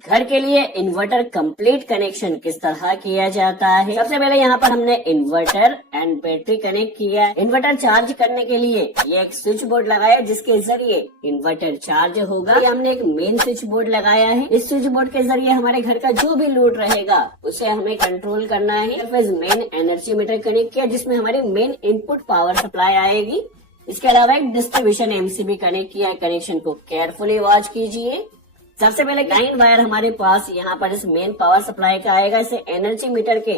घर के लिए इन्वर्टर कंप्लीट कनेक्शन किस तरह किया जाता है। सबसे पहले यहाँ पर हमने इन्वर्टर एंड बैटरी कनेक्ट किया है। इन्वर्टर चार्ज करने के लिए ये एक स्विच बोर्ड लगाया जिसके जरिए इन्वर्टर चार्ज होगा। ये हमने एक मेन स्विच बोर्ड लगाया है। इस स्विच बोर्ड के जरिए हमारे घर का जो भी लोड रहेगा उसे हमें कंट्रोल करना है। मेन एनर्जी मीटर कनेक्ट किया जिसमें हमारी मेन इनपुट पावर सप्लाई आएगी। इसके अलावा एक डिस्ट्रीब्यूशन एमसीबी कनेक्ट किया है। कनेक्शन को केयरफुली वॉच कीजिए। सबसे पहले लाइन वायर हमारे पास यहाँ पर इस मेन पावर सप्लाई का आएगा। इसे एनर्जी मीटर के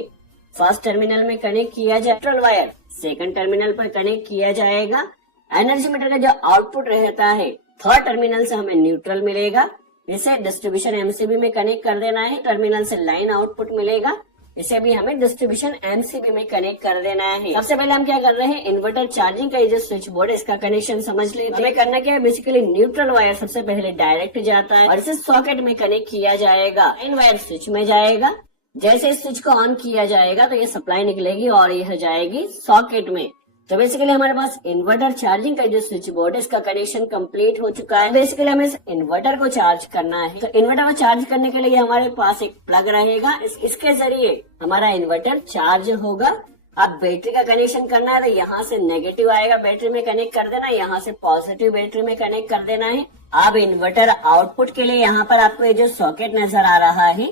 फर्स्ट टर्मिनल में कनेक्ट किया जाए। न्यूट्रल वायर सेकंड टर्मिनल पर कनेक्ट किया जाएगा। एनर्जी मीटर का जो आउटपुट रहता है थर्ड टर्मिनल से हमें न्यूट्रल मिलेगा। इसे डिस्ट्रीब्यूशन एमसीबी में कनेक्ट कर देना है। टर्मिनल से लाइन आउटपुट मिलेगा। इसे भी हमें डिस्ट्रीब्यूशन एमसीबी में कनेक्ट कर देना है। सबसे पहले हम क्या कर रहे हैं, इन्वर्टर चार्जिंग का ये जो स्विच बोर्ड है इसका कनेक्शन समझ लीजिए। हमें करना क्या है, बेसिकली न्यूट्रल वायर सबसे पहले डायरेक्ट जाता है और इसे सॉकेट में कनेक्ट किया जाएगा। लाइन वायर स्विच में जाएगा। जैसे इस स्विच को ऑन किया जाएगा तो ये सप्लाई निकलेगी और यह जाएगी सॉकेट में। तो बेसिकली हमारे पास इन्वर्टर चार्जिंग का जो स्विच बोर्ड है इसका कनेक्शन कंप्लीट हो चुका है। बेसिकली हमें इस इन्वर्टर को चार्ज करना है। तो इन्वर्टर को चार्ज करने के लिए हमारे पास एक प्लग रहेगा। इसके जरिए हमारा इन्वर्टर चार्ज होगा। अब बैटरी का कनेक्शन करना है तो यहाँ से नेगेटिव आएगा, बैटरी में कनेक्ट कर देना। यहाँ से पॉजिटिव बैटरी में कनेक्ट कर देना है। अब इन्वर्टर आउटपुट के लिए यहाँ पर आपको ये जो सॉकेट नजर आ रहा है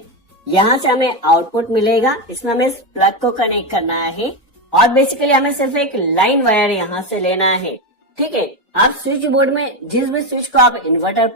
यहाँ से हमें आउटपुट मिलेगा। इसमें हमें इस प्लग को कनेक्ट करना है और बेसिकली हमें सिर्फ एक लाइन वायर यहाँ से लेना है। ठीक है, आप स्विच बोर्ड में जिस भी स्विच को आप इन्वर्टर